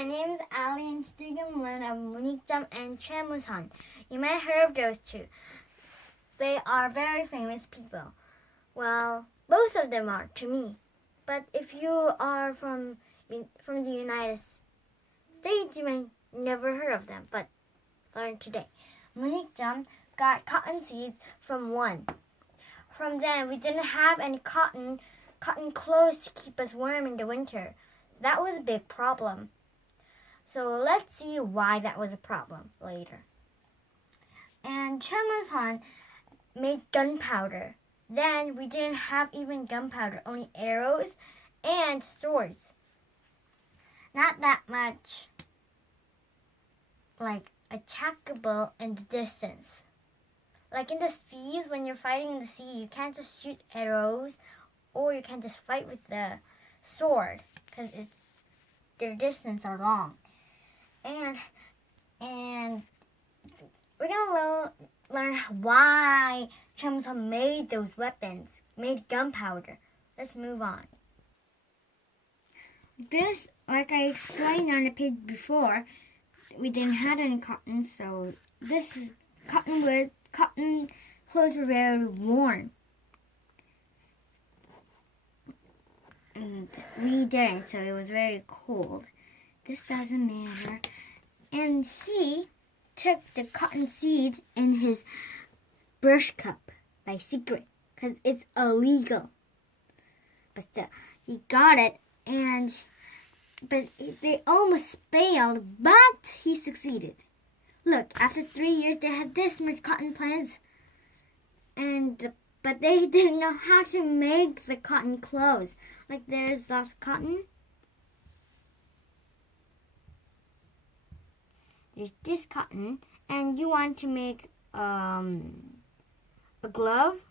my name is Ali and today I'm learn of 문익점 and Choimusun. You might have heard of those two. They are very famous people. Well, both of them are to me. But if you are from the United States, you may never heard of them, but learn today. 문익점 got cotton seeds from one. From then, we didn't have any cotton clothes to keep us warm in the winter. That was a big problem. So let's see why that was a problem later. And Choimusun made gunpowder. Then we didn't have even gunpowder, only arrows and swords. Not that much like attackable in the distance. Like in the seas, when you're fighting in the sea, you can't just shoot arrows or you can't just fight with the sword because their distance are long. And we're gonna learn why Choimusun made those weapons, made gunpowder. Let's move on. This, like I explained on the page before, we didn't have any cotton, so this is cotton wood. Cotton clothes were very warm. And we didn't, so it was very cold. This doesn't matter. And he took the cotton seeds in his brush cup by secret because it's illegal. But still, he got it, but they almost failed, but he succeeded. Look, after 3 years, they had this much cotton plants, but they didn't know how to make the cotton clothes. Like there's lots of cotton. There's this cotton, and you want to make a glove.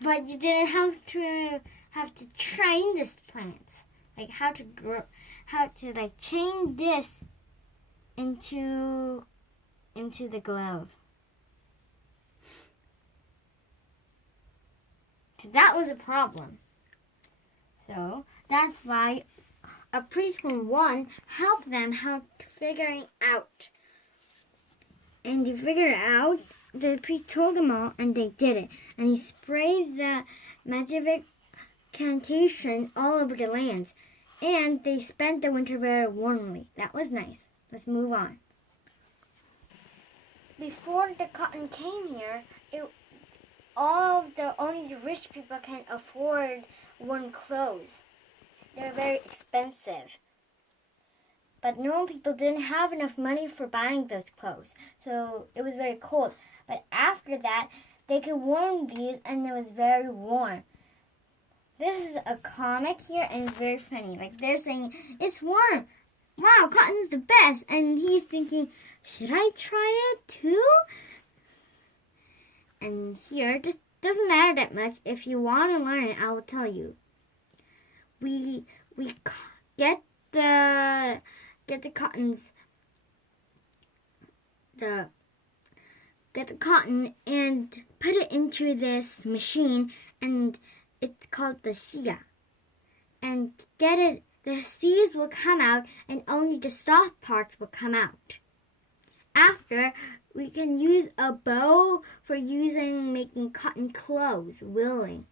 But you didn't have to train this plant, like how to change this into the glove. So that was a problem. So that's why a priest from one helped them how to figure it out. And to figure it out, the priest told them all, and they did it. And he sprayed the magic incantation all over the lands. And they spent the winter very warmly. That was nice. Let's move on. Before the cotton came here, only the rich people can afford warm clothes. They're very expensive. But normal people didn't have enough money for buying those clothes, so it was very cold. But after that, they could warm these, and it was very warm. This is a comic here, and it's very funny. Like they're saying, it's warm. Wow, cotton's the best. And he's thinking, should I try it too? And here, this doesn't matter that much. If you want to learn it, I will tell you. We get the cotton and put it into this machine, and it's called the Shia. And the seeds will come out, and only the soft parts will come out. After, we can use a bow for making cotton clothes, willing.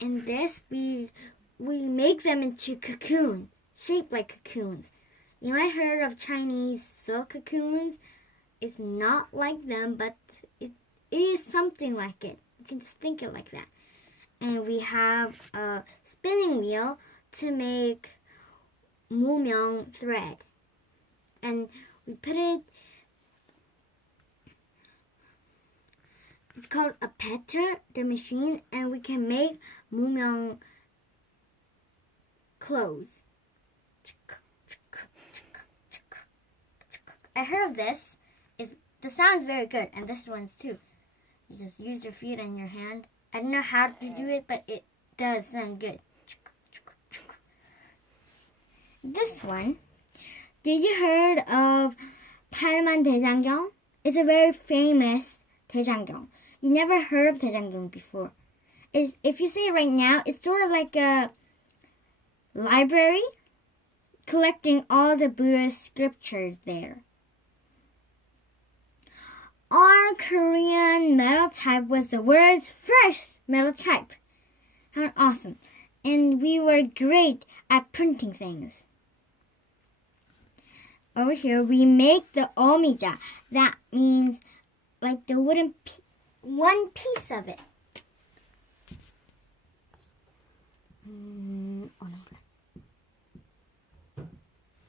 And this, we make them into cocoons, shaped like cocoons. You might have heard of Chinese silk cocoons. It's not like them, but it is something like it. You can just think it like that. And we have a spinning wheel to make 무명 thread. And we put it, it's called a petter, the machine, and we can make 무명 clothes. I heard of this. The sound is very good, and this one too. You just use your feet and your hand. I don't know how to do it, but it does sound good. This one, did you heard of 팔만 대장경? It's a very famous 대장경. You never heard of 대장경 before. If you say it right now, it's sort of like a library collecting all the Buddhist scriptures there. Our Korean metal type was the world's first metal type. How awesome. And we were great at printing things. Over here, we make the omija. That means like the wooden one piece of it.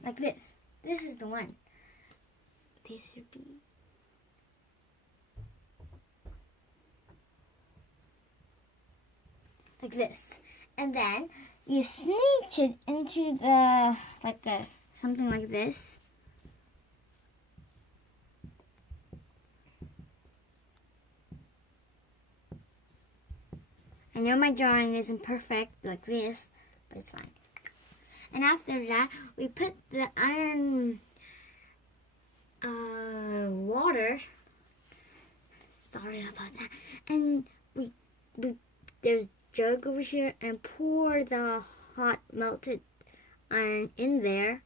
Like this. This is the one. This should be. Like this. And then you sneak it into something like this. I know my drawing isn't perfect like this, but it's fine. And after that, we put the iron water. Sorry about that. And we there's jug over here and pour the hot melted iron in there.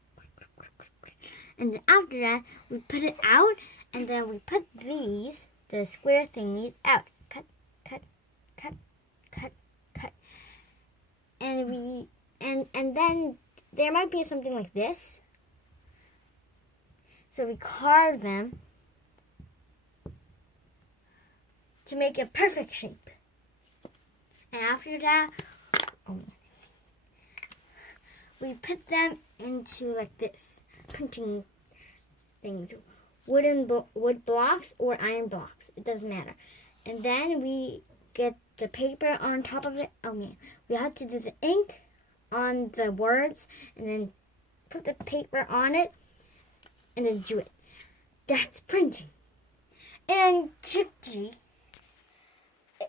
And then after that, we put it out, and then we put the square thingies out. Cut, cut, cut, cut, cut. And then there might be something like this. So we carve them to make a perfect shape. And after that, we put them into like this, printing things, wood blocks or iron blocks. It doesn't matter. And then we get the paper on top of it. We have to do the ink on the words and then put the paper on it and then do it. That's printing. And Jikji,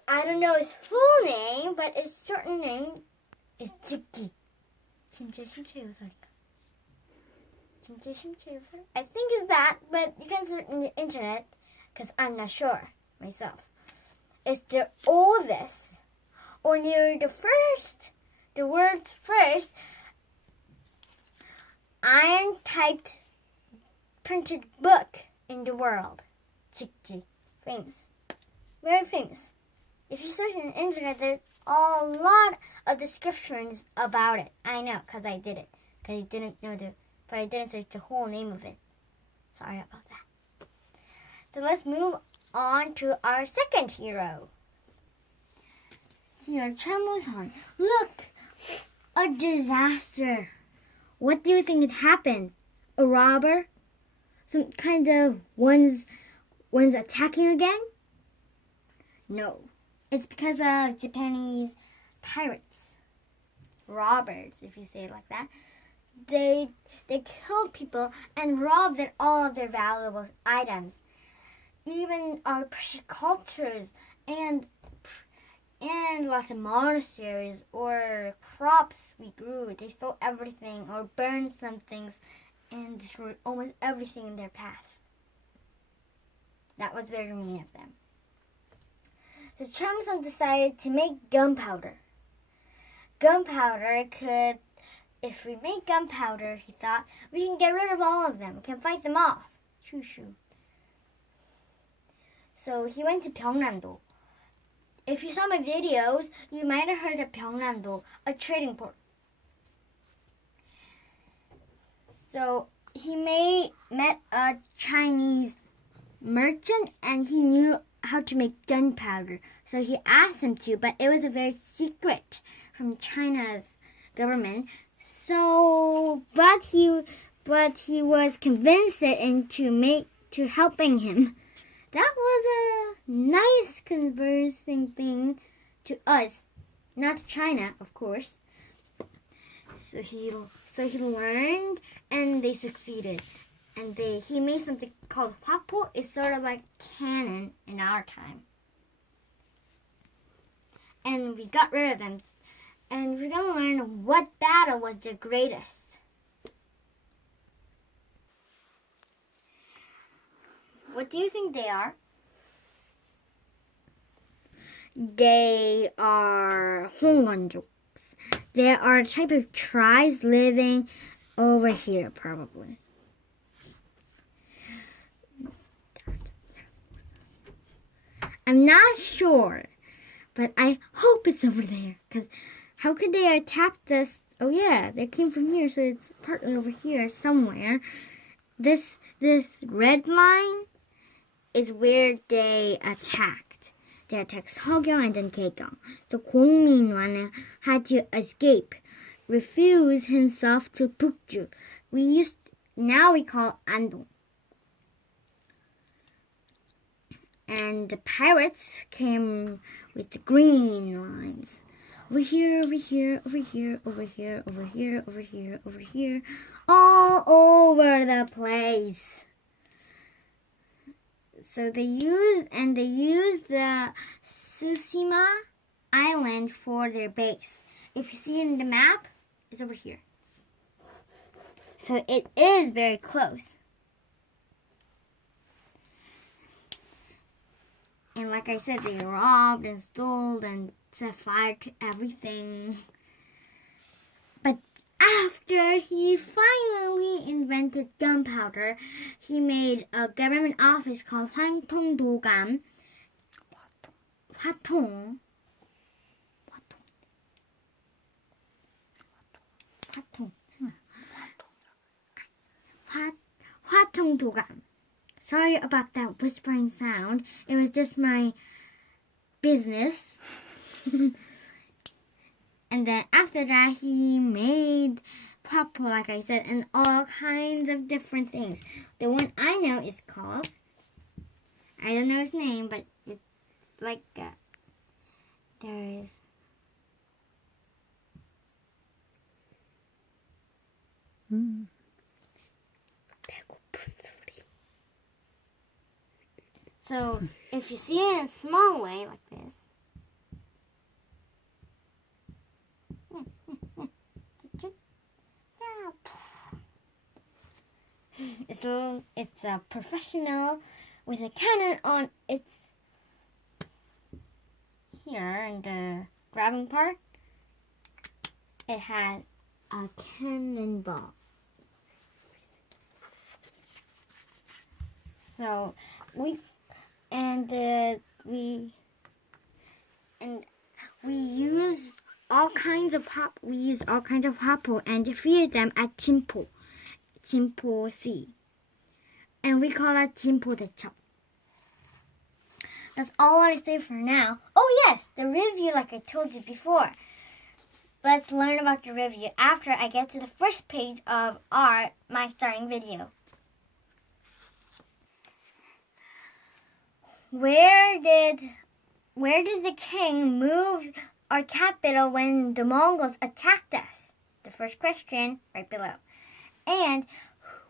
I don't know his full name, but his certain name is Jikji. I think it's that, but you can search on the internet because I'm not sure myself. It's the oldest, or near the world's first iron typed printed book in the world. Jikji. Famous. Very famous. If you search on the internet, there's a lot of descriptions about it. I know, because I did it. Because I didn't know but I didn't search the whole name of it. Sorry about that. So let's move on to our second hero. Here, Choimusun. Look! A disaster. What do you think had happened? A robber? Some kind of one's attacking again? No. It's because of Japanese pirates. Robbers, if you say it like that. They killed people and robbed all of their valuable items. Even our precious cultures and lots of monasteries or crops we grew. They stole everything or burned some things and destroyed almost everything in their path. That was very mean of them. So Choimusun decided to make gunpowder. If we make gunpowder, he thought, we can get rid of all of them. We can fight them off. Shoo shoo. So he went to Pyeongnam-do. If you saw my videos, you might have heard of Pyeongnam-do, a trading port. So he met a Chinese merchant and he knew how to make gunpowder. So he asked him to, but it was a very secret from China's government. So, but he was convinced into helping him. That was a nice conversing thing to us, not to China, of course. So he learned, and they succeeded. And he made something called hwapo. It's sort of like cannon in our time. And we got rid of them. And we're going to learn what battle was the greatest. What do you think they are? They are 홍건족s. They are a type of tribes living over here, probably. I'm not sure, but I hope it's over there. Because how could they attack this? Oh yeah, they came from here, so it's partly over here somewhere. This red line is where they attacked. They attacked Seogyeong and then Taegyeong. So Gongmin had to escape, refuse himself to Bukju. Now we call Andong. And the pirates came with the green lines. Over here, over here, over here, over here, over here, over here, over here. All over the place. So they used the Tsushima Island for their base. If you see it in the map, it's over here. So it is very close. And like I said, they robbed and stole and set fire to everything. But after he finally invented gunpowder, he made a government office called 화통도감. 화통도감. Sorry about that whispering sound. It was just my business. And then after that, he made purple, like I said, and all kinds of different things. The one I know is called, I don't know his name, but it's like there's So if you see it in a small way like this, it's a professional with a cannon on its here in the grabbing part. It has a cannonball. So we use all kinds of purple and defeated them at Jimpo Sea. And we call that Jimpo Daecheon. That's all I want to say for now. Oh yes, the review like I told you before. Let's learn about the review after I get to the first page of my starting video. Where did the king move our capital when the Mongols attacked us? The first question right below. And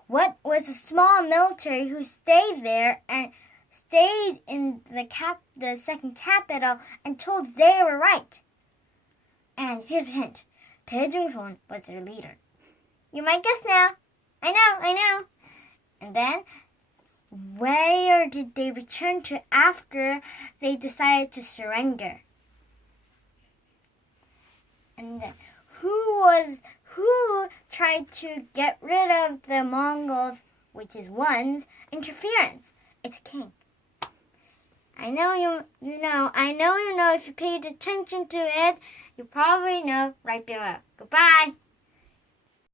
what was a small military who stayed there and stayed in the second capital until they were right? And here's a hint. Daejungsun was their leader. You might guess now. I know. And then, where did they return to after they decided to surrender? And then, who tried to get rid of the Mongols, which is one's interference? It's a king. I know you know if you paid attention to it, you probably know right below. Goodbye.